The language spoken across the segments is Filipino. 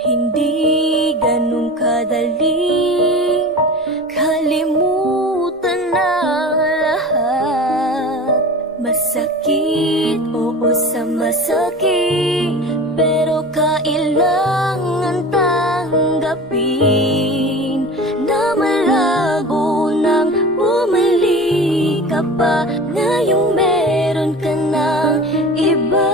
Hindi ganun kadaling kalimutan na lahat. Masakit, oo sa masakit, pero kailangan tanggapin na malabo nang bumalik ka pa. Ngayong meron ka ng iba.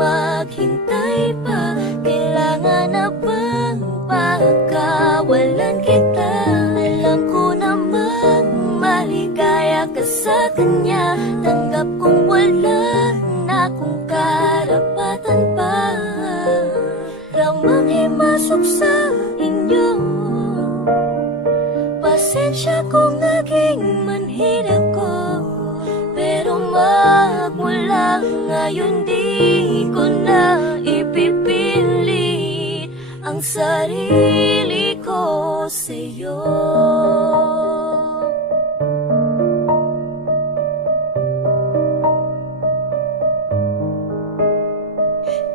Maghintay pa, kailangan na bang pagkawalan kita? Alam ko namang maligaya ka sa kanya. Tanggap kong wala na akong karapatan pa. Ramang himasok sa inyo. Pasensya kung naging manhid ako, pero magmula ngayon di ko na ipipilit ang sarili ko sa'yo.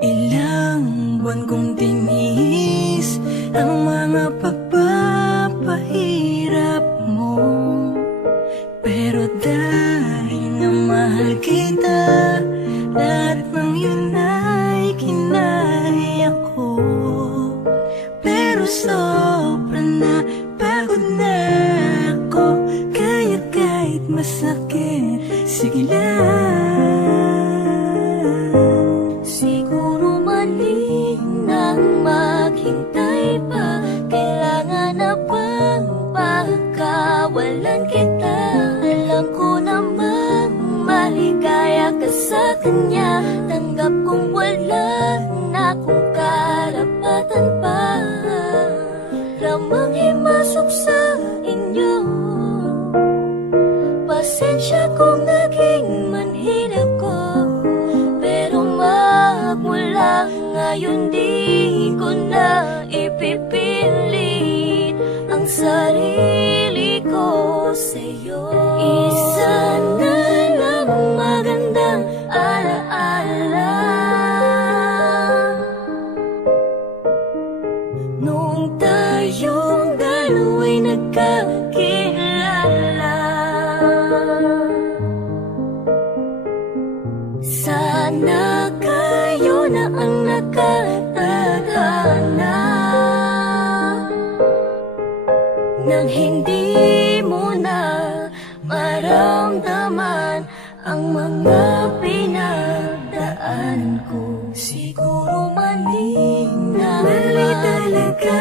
Ilang buwan kong tinis ang mga pagpapahirap mo, pero dahil na mahal kita, lahat ng yun ay kinaya ko. Pero sobra na, pagod na ako, kaya kahit masakit, sige lang. Siguro mali nang maghintay pa, kailangan na bang pagkawalan kita? Alam ko namang maligaya ka sa kanya. Tanggap kong wala na akong karapatan pa. Ramang himasok sa inyo. Pasensya kung naging manhid ako, pero magmula ngayon di ko na ipipilit ang sarili ko sa'yo. Isa na lang magandang alaala noong tayong dalawa'y nagkakilala. Sana kayo na ang nakatadhana nang hindi mo na maramdaman ang mga pinagdaan ko. Siguro mali na mali talaga.